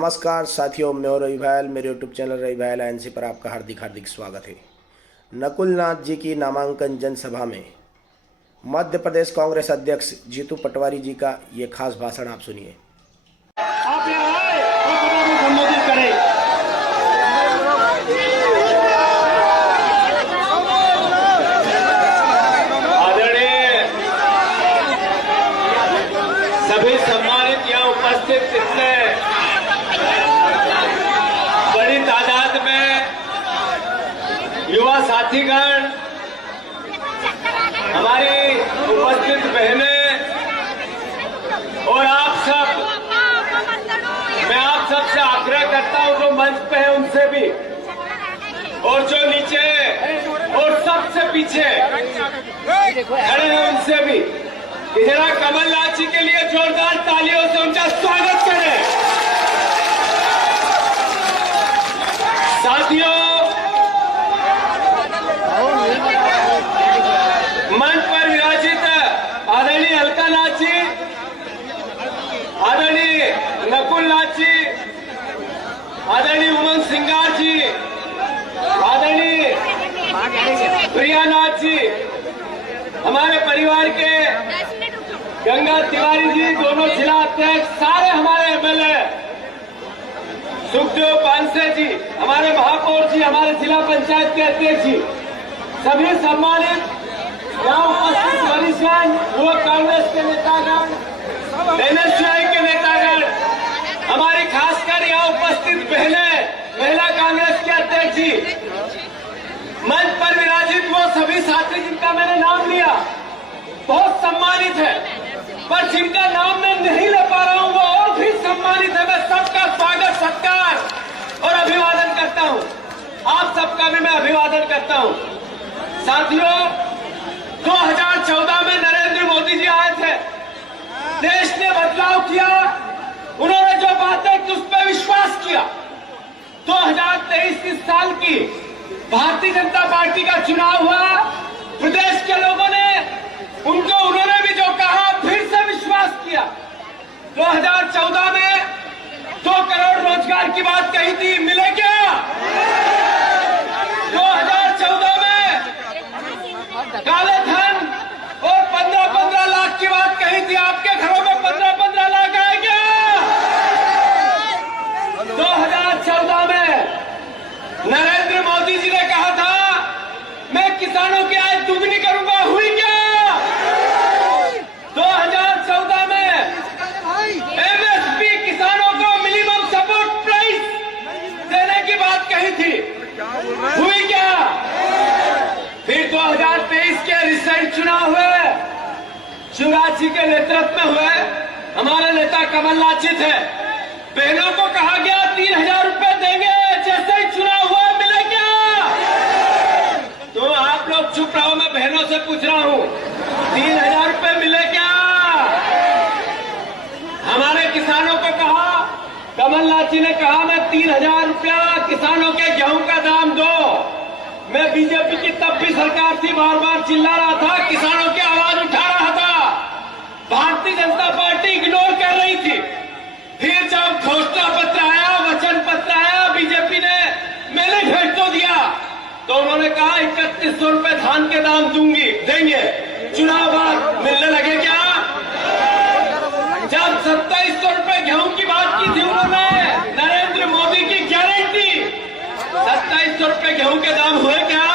नमस्कार साथियों, मैं हूं रवि भायल। मेरे यूट्यूब चैनल रवि भायल INC पर आपका हार्दिक स्वागत है। नकुल नाथ जी की नामांकन जनसभा में मध्य प्रदेश कांग्रेस अध्यक्ष जीतू पटवारी जी का ये खास भाषण आप सुनिए। आप यहाँ आए और संबोधित करें। आदरणीय सभी सम्मानित यहाँ उपस्थित इतने बड़ी तादाद में युवा साथीगण, हमारी उपस्थित बहनें और आप सब, मैं आप सबसे आग्रह करता हूं जो मंच पे है उनसे भी और जो नीचे और सबसे पीछे खड़े हैं उनसे भी कि जरा कमलनाथ जी के लिए जोरदार तालियों से उनका स्वागत करें। साथियों, मंच पर विराजित आदरणीय अलका नाथ जी, आदरणीय नकुल नाथ जी, आदरणीय उमंग सिंगार जी, आदरणीय प्रिया नाथ जी, हमारे परिवार के गंगा तिवारी जी, दोनों जिला अध्यक्ष, सारे हमारे MLA, सुखदेव पांसे जी, हमारे महापौर जी, हमारे जिला पंचायत के अध्यक्ष जी, सभी सम्मानित यहाँ उपस्थित वरिष्ठजन, युवक कांग्रेस के नेतागण, NSUI के नेतागण, हमारी खासकर यहाँ उपस्थित बहनें, महिला कांग्रेस के अध्यक्ष जी, मंच पर विराजित वो सभी साथी जिनका मैंने नाम लिया, बहुत सम्मानित है, पर जिनका नाम मैं नहीं ले पा रहा हूँ वो और भी सम्मानित है। मैं सबका स्वागत, सत्कार और अभिवादन करता हूँ। आप सबका भी मैं अभिवादन करता हूँ। साथियों, 2014 में नरेंद्र मोदी जी आए थे, देश ने बदलाव किया, उन्होंने जो बातें की उस पर विश्वास किया। 2023 इस साल की भारतीय जनता पार्टी का चुनाव हुआ, प्रदेश के लोगों ने उन्होंने भी जो कहा फिर से विश्वास किया। 2014 में 2 करोड़ रोजगार की बात कही थी, मिले क्या? 2014 में काले धन और 15-15 लाख की बात कही थी, आपके घरों में 15-15 लाख आए क्या? 2014 में नरेंद्र मोदी जी ने कहा था मैं किसानों की आय दुगनी करूंगा, हुई क्या? 2014 में MSP किसानों को मिनिमम सपोर्ट प्राइस देने की बात कही थी, हुई क्या? फिर 2023 के रिसेंट चुनाव हुए, शिवराज जी के नेतृत्व में हुए, हमारे नेता कमलनाथ जी थे, बहनों को कहा गया 3,000 रुपए देंगे, जैसे ही चुनाव हुआ मिले क्या? तो आप लोग चुप रहो, मैं बहनों से पूछ रहा हूं, 3,000 रुपए मिले क्या? हमारे किसानों को कहा, कमलनाथ जी ने कहा मैं 3,000 रुपया किसानों के गेहूं का दाम दो। मैं बीजेपी की तब भी सरकार थी, बार बार चिल्ला रहा था, किसानों की आवाज उठा रहा था, भारतीय जनता पार्टी इग्नोर कर रही थी। फिर जब घोषणा पत्र आया, वचन पत्र आया, बीजेपी ने मैनिफेस्टो दिया, तो उन्होंने कहा 3100 रुपए धान के दाम देंगे। चुनाव बाद मिलने लगे क्या? जब 2700 रुपए गेहूं की बात की थी उन्होंने, नरेंद्र मोदी की गारंटी, 2700 रुपए गेहूं के दाम हुए क्या?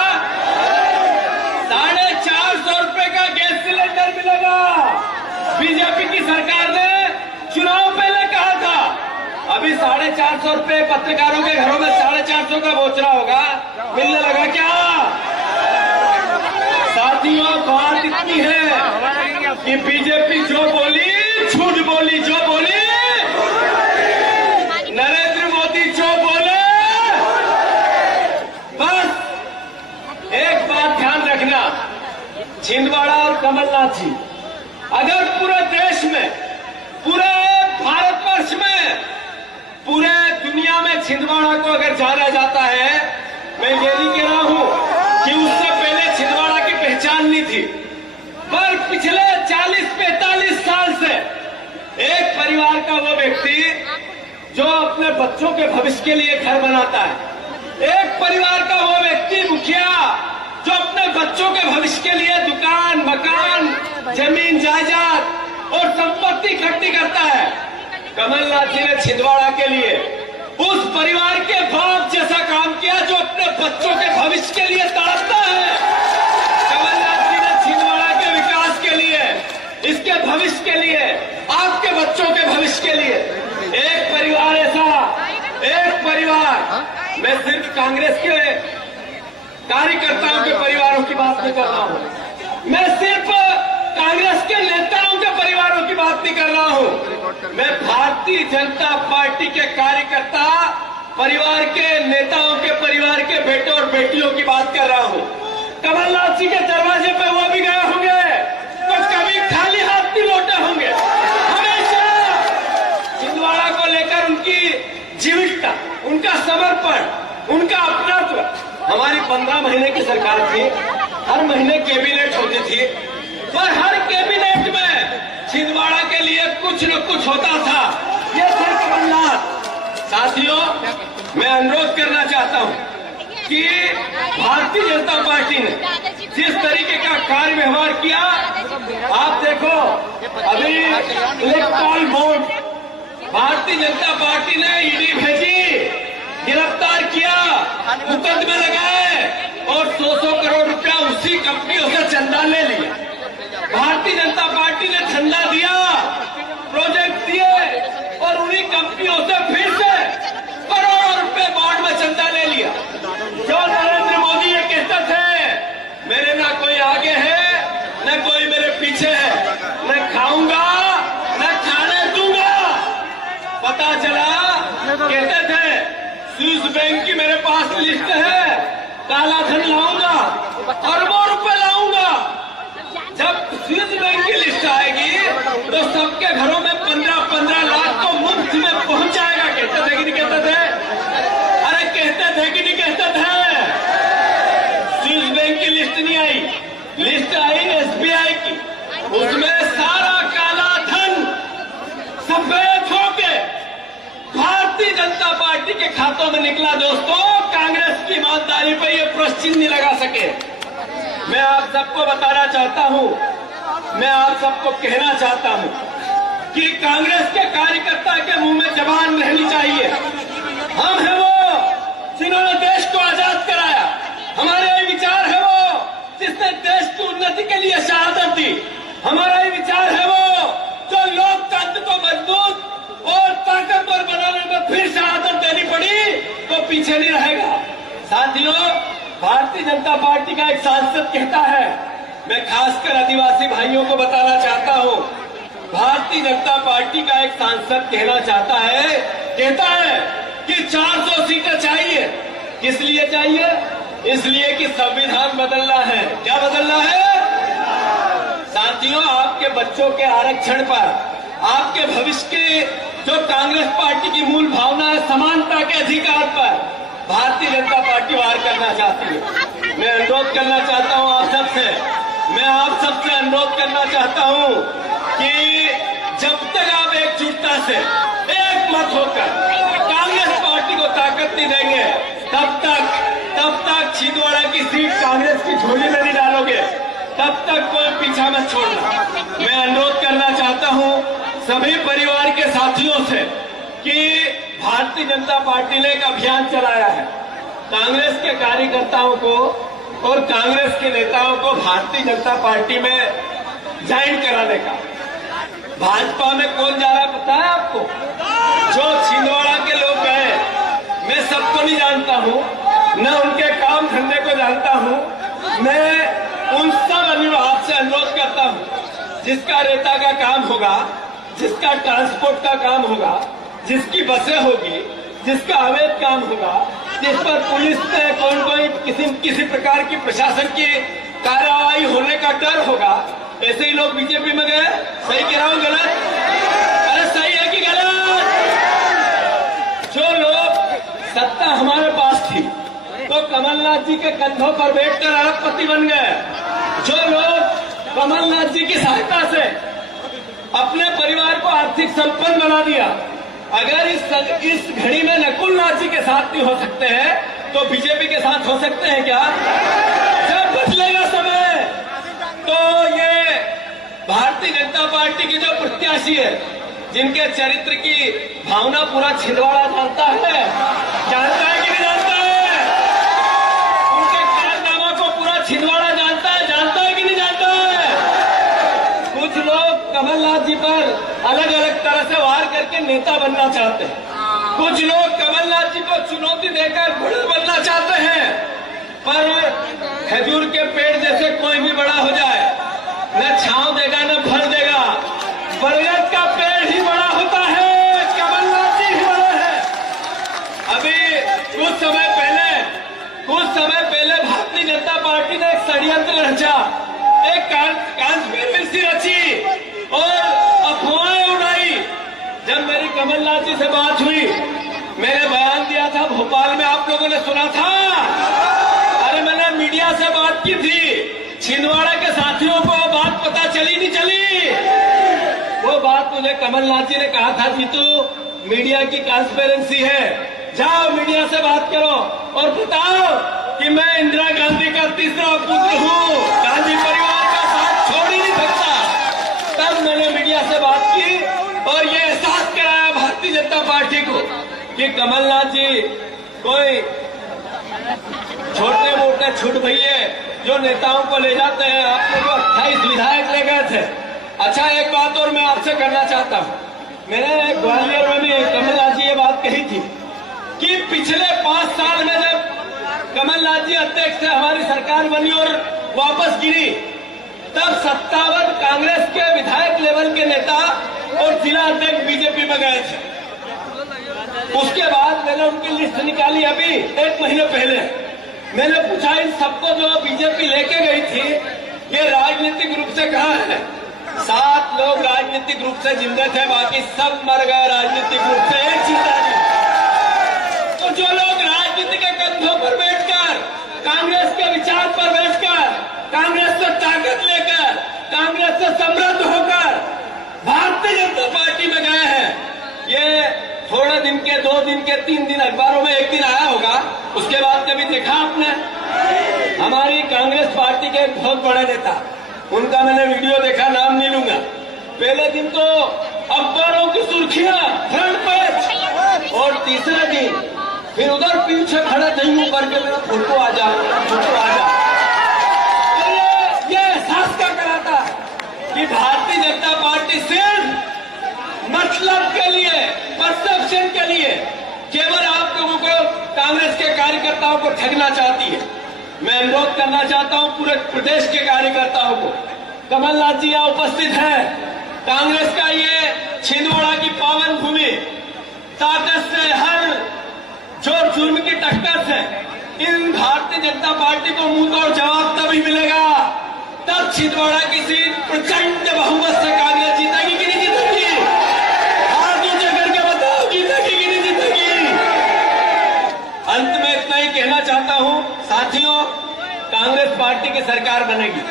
450 रुपए का गैस सिलेंडर मिलेगा। बीजेपी की सरकार ने चुनाव पहले कहा था, अभी 450 रुपए पत्रकारों के घरों में 450 का बोचरा होगा, मिलने लगा क्या? साथियों, बात इतनी है कि बीजेपी जो बोली झूठ बोली, जो बोली नरेंद्र मोदी जो बोले, बस एक बात ध्यान रखना, छिंदवाड़ा और कमलनाथ जी, अगर पूरे देश में, पूरे भारतवर्ष में, पूरे दुनिया में छिंदवाड़ा को अगर जाना जाता है, मैं ये नहीं कह रहा हूं कि उससे पहले छिंदवाड़ा की पहचान नहीं थी, पर पिछले 40-45 साल से एक परिवार का वो व्यक्ति जो अपने बच्चों के भविष्य के लिए घर बनाता है, एक परिवार का वो व्यक्ति मुखिया जो अपने बच्चों के भविष्य के लिए दुकान, मकान, जमीन जायदाद और संपत्ति इकट्ठी करता है। कमलनाथ जी ने छिंदवाड़ा के लिए उस परिवार के बाप जैसा काम किया जो अपने बच्चों के भविष्य के लिए तड़पता है। कमलनाथ जी ने छिंदवाड़ा के विकास के लिए, इसके भविष्य के लिए, आपके बच्चों के भविष्य के लिए एक परिवार ऐसा, एक परिवार, मैं सिर्फ कांग्रेस के कार्यकर्ताओं के परिवारों की बात नहीं कर रहा हूं, मैं सिर्फ कांग्रेस के नेताओं के परिवारों की बात नहीं कर रहा हूं, मैं भारतीय जनता पार्टी के कार्यकर्ता परिवार के नेताओं के परिवार के बेटों और बेटियों की बात कर रहा हूं। कमलनाथ जी के दरवाजे पे वो भी गए होंगे तो कभी खाली हाथ नहीं लौटे होंगे। हमेशा छिंदवाड़ा को लेकर उनकी जीवितता, उनका समर्पण, उनका अपनत्व। हमारी 15 महीने की सरकार थी, हर महीने कैबिनेट होती थी, पर हर कैबिनेट में छिंदवाड़ा के लिए कुछ न कुछ होता था। ये थे कमलनाथ। साथियों, मैं अनुरोध करना चाहता हूं कि भारतीय जनता पार्टी ने जिस तरीके का कार्य व्यवहार किया, आप देखो अभी electoral bond Bharatiya Janata party ने ईडी भेजी, गिरफ्तार किया, मुकदमे लगाए और 100 करोड़ रुपया उसी कंपनियों से चंदा ले लिया। भारतीय जनता पार्टी ने चंदा दिया, प्रोजेक्ट दिए और उन्हीं कंपनियों से फिर से करोड़ों रुपए बॉन्ड में चंदा ले लिया। जो नरेंद्र मोदी ये कहते थे मेरे ना कोई आगे है न कोई मेरे पीछे है, न खाऊंगा न खाने दूंगा, पता चला कहते थे स्विस बैंक की मेरे पास लिस्ट है, काला धन लाऊंगा, अरबों रुपए लाऊंगा। जब स्विस बैंक की लिस्ट आएगी तो सबके घरों में 15-15 लाख को मुफ्त में पहुंच जाएगा। कहते थे कि नहीं कहते थे? अरे कहते थे कि नहीं कहते थे? स्विस बैंक की लिस्ट नहीं आई, लिस्ट आई एसबीआई की, उसमें सारा काला धन सफेद होके भारतीय जनता पार्टी के खातों में निकला। दोस्तों, कांग्रेस की ईमानदारी पर ये प्रश्न चिन्ह नहीं लगा सके। मैं आप सबको बताना चाहता हूं, मैं आप सबको कहना चाहता हूं कि कांग्रेस के कार्यकर्ता के मुंह में जबान रहनी चाहिए। हम हैं वो जिन्होंने देश को आजाद कराया, हमारे ये विचार है वो जिसने देश की उन्नति के लिए शहादत दी, हमारा ये विचार है वो जो लोकतंत्र को मजबूत और ताकतवर बनाने में फिर शहादत देनी पड़ी तो पीछे नहीं रहेगा। साथियों, भारतीय जनता पार्टी का एक सांसद कहता है, मैं खासकर आदिवासी भाइयों को बताना चाहता हूं, भारतीय जनता पार्टी का एक सांसद कहता है कि 400 सीटें चाहिए। किस लिए चाहिए? इसलिए कि संविधान बदलना है। क्या बदलना है? साथियों, आपके बच्चों के आरक्षण पर, आपके भविष्य के जो कांग्रेस पार्टी की मूल भावना है समानता के अधिकार पर भारतीय जनता पार्टी वार करना चाहती है। मैं अनुरोध करना चाहता हूं आप सबसे, मैं आप सबसे अनुरोध करना चाहता हूं कि जब तक आप एकजुटता से एक मत होकर कांग्रेस पार्टी को ताकत नहीं देंगे, तब तक छिंदवाड़ा की सीट कांग्रेस की झोली में नहीं डालोगे, तब तक कोई पीछा मत छोड़ना। मैं अनुरोध करना चाहता हूं सभी परिवार के साथियों से कि भारतीय जनता पार्टी ने एक अभियान चलाया है कांग्रेस के कार्यकर्ताओं को और कांग्रेस के नेताओं को भारतीय जनता पार्टी में ज्वाइन कराने का। भाजपा में कौन जा रहा पता है आपको? जो छिंदवाड़ा के लोग गए, मैं सबको नहीं जानता हूं, न उनके काम धंधे को जानता हूं, मैं उन सब अभिभावक से अनुरोध करता हूं जिसका रेता का काम होगा, जिसका ट्रांसपोर्ट का काम होगा, जिसकी बसें होगी, जिसका अवैध काम होगा, जिस पर पुलिस से किसी प्रकार की प्रशासन की कार्रवाई होने का डर होगा, ऐसे ही लोग बीजेपी में गए। सही कह रहा हूं गलत? अरे सही है कि गलत? जो लोग सत्ता हमारे पास थी तो कमलनाथ जी के कंधों पर बैठकर अरबपति बन गए। जो लोग कमलनाथ जी की सहायता से अपने परिवार को आर्थिक संपन्न बना दिया, अगर इस घड़ी में नकुल नाथ जी के साथ नहीं हो सकते हैं तो बीजेपी के साथ हो सकते हैं क्या? जब बदलेगा समय तो ये भारतीय जनता पार्टी की जो प्रत्याशी है, जिनके चरित्र की भावना पूरा छिंदवाड़ा जानता है कि नहीं जानता है? उनके कारनामा को पूरा छिंदवाड़ा जानता है कि नहीं जानता है? कुछ लोग कमलनाथ जी पर अलग अलग तरह से वार करके नेता बनना चाहते हैं, कुछ लोग कमलनाथ जी को चुनौती देकर बड़ा बनना चाहते हैं, पर खजूर के पेड़ जैसे कोई भी बड़ा हो जाए न छांव देगा न फल देगा, बरगद का पेड़ ही बड़ा होता है, कमलनाथ जी ही बड़ा है। अभी कुछ समय पहले भारतीय जनता पार्टी ने एक षड्यंत्र रचा, एक कॉन्स्पिरेसी रची और अफवाहें उड़ाई। जब मेरी कमलनाथ जी से बात हुई, मैंने बयान दिया था भोपाल में, आप लोगों ने सुना था। अरे मैंने मीडिया से बात की थी, छिंदवाड़ा के साथियों को बात पता चली नहीं चली? वो बात मुझे कमलनाथ जी ने कहा था कि तू मीडिया की ट्रांसपेरेंसी है, जाओ मीडिया से बात करो और बताओ कि मैं इंदिरा गांधी का तीसरा पुत्र हूँ, गांधी परिवार का साथ छोड़ ही नहीं सकता। तब मैंने मीडिया से बात की और ये एहसास कराया भारतीय जनता पार्टी को कि कमलनाथ जी कोई छोटे मोटे छुट भैये जो नेताओं को ले जाते हैं। आपने जो 28 विधायक ले गए थे। अच्छा, एक बात और मैं आपसे करना चाहता हूँ। मैंने ग्वालियर में भी कमलनाथ जी ये बात कही थी कि पिछले 5 साल में जब कमलनाथ जी अध्यक्ष थे, हमारी सरकार बनी और वापस गिरी, तब 57 कांग्रेस के विधायक लेवल के नेता और जिला अध्यक्ष बीजेपी में गए थे। उसके बाद मैंने उनकी लिस्ट निकाली अभी 1 महीने पहले। मैंने पूछा इन सबको जो बीजेपी लेके गई थी, ये राजनीतिक रूप से कहाँ है? 7 लोग राजनीतिक रूप से जिंदा थे, बाकी सब मर गए राजनीतिक रूप से, एक जिंदा नहीं। तो जो लोग राजनीति के कंधों पर बैठकर, कांग्रेस के विचार पर बैठकर, कांग्रेस से ताकत लेकर, कांग्रेस से समृद्ध होकर भारतीय जनता पार्टी में गए हैं, ये थोड़े दिन के, 2 दिन के, 3 दिन अखबारों में एक दिन आया होगा, उसके बाद कभी देखा आपने? हमारी कांग्रेस पार्टी के एक बहुत बड़े नेता, उनका मैंने वीडियो देखा, नाम नहीं लूंगा। पहले दिन तो अखबारों की सुर्खियां फ्रंट पेज, और तीसरे दिन फिर उधर पीछे खड़े नहीं ऊपर के मेरा फोटो आ जा, फोटो आ जा। तो ये एहसास क्या कराता कि भारतीय जनता पार्टी सिर्फ मतलब के लिए, परसेप्शन के लिए केवल आप लोगों को, कांग्रेस के कार्यकर्ताओं को ठगना चाहती है। मैं अनुरोध करना चाहता हूं पूरे प्रदेश के कार्यकर्ताओं को, कमलनाथ जी यहाँ उपस्थित हैं, कांग्रेस का ये छिंदवाड़ा की पावन भूमि, ताकत से, हर जोर जुर्म की टक्कर से इन भारतीय जनता पार्टी को मुंह तोड़ जवाब तभी मिलेगा, तब छिंदवाड़ा की सीट प्रचंड बहुमत से कांग्रेस जीतेगी कि नहीं जीतेगी? हाथ नीचे करके बताओ, जीतेगी कि नहीं जीतेगी? अंत में इतना ही कहना चाहता हूं साथियों, कांग्रेस पार्टी की सरकार बनेगी।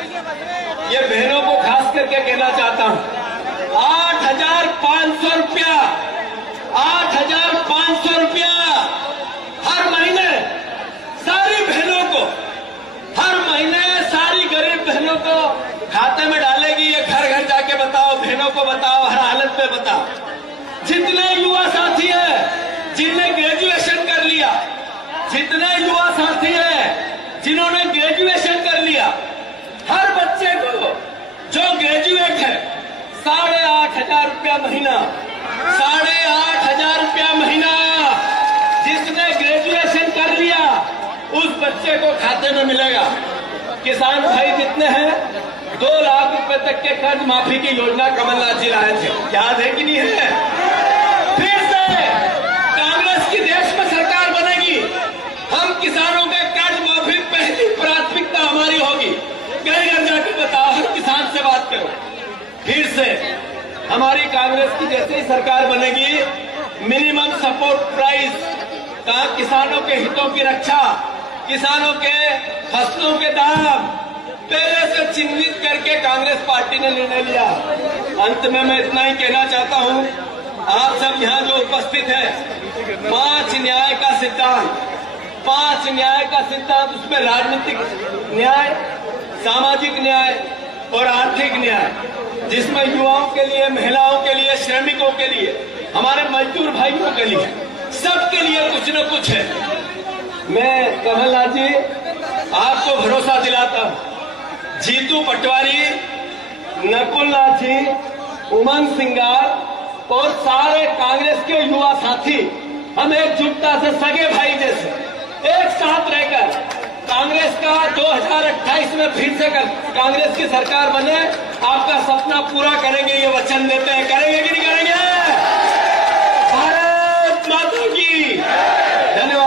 ये बहनों को खास करके कहना चाहता हूं, 8,500 रुपया, 8,500 रुपया हर महीने सारी बहनों को, हर महीने सारी गरीब बहनों को खाते में डालेगी। ये घर घर जाके बताओ, बहनों को बताओ, हर हालत में बताओ। जितने युवा साथी हैं जिनने ग्रेजुएशन कर लिया, जितने युवा साथी हैं जिन्होंने ग्रेजुएशन कर लिया, हर बच्चे को जो ग्रेजुएट है 8,500 रुपया महीना, 8,500 रुपया महीना जिसने ग्रेजुएशन कर लिया उस बच्चे को खाते में मिलेगा। किसान भाई जितने हैं 2 लाख रुपए तक के कर्ज माफी की योजना कमलनाथ जी लाए थे, याद है कि नहीं है? फिर से कांग्रेस की देश में सरकार बनेगी, हम किसानों के कर्ज माफी पहली प्राथमिकता हमारी होगी। घर घर जाके बताओ, हर किसान से बात करो। फिर से हमारी कांग्रेस की जैसे ही सरकार बनेगी, मिनिमम सपोर्ट प्राइस का किसानों के हितों की रक्षा, किसानों के फसलों के दाम पहले से चिन्हित करके कांग्रेस पार्टी ने निर्णय लिया। अंत में मैं इतना ही कहना चाहता हूं, आप सब यहाँ जो उपस्थित हैं, 5 न्याय का सिद्धांत, उसमें राजनीतिक न्याय, सामाजिक न्याय और आर्थिक न्याय, जिसमें युवाओं के लिए, महिलाओं के लिए, श्रमिकों के लिए, हमारे मजदूर भाइयों के लिए, सबके लिए कुछ न कुछ है। मैं कमलनाथ जी आपको भरोसा दिलाता हूं, जीतू पटवारी, नकुलनाथ जी, उमंग सिंगार और सारे कांग्रेस के युवा साथी हम एकजुटता से सगे भाई जैसे एक साथ रहकर कांग्रेस का 2028 में फिर से कांग्रेस की सरकार बने, आपका सपना पूरा करेंगे, ये वचन देते हैं। करेंगे कि नहीं करेंगे? भारत माता की धन्यवाद।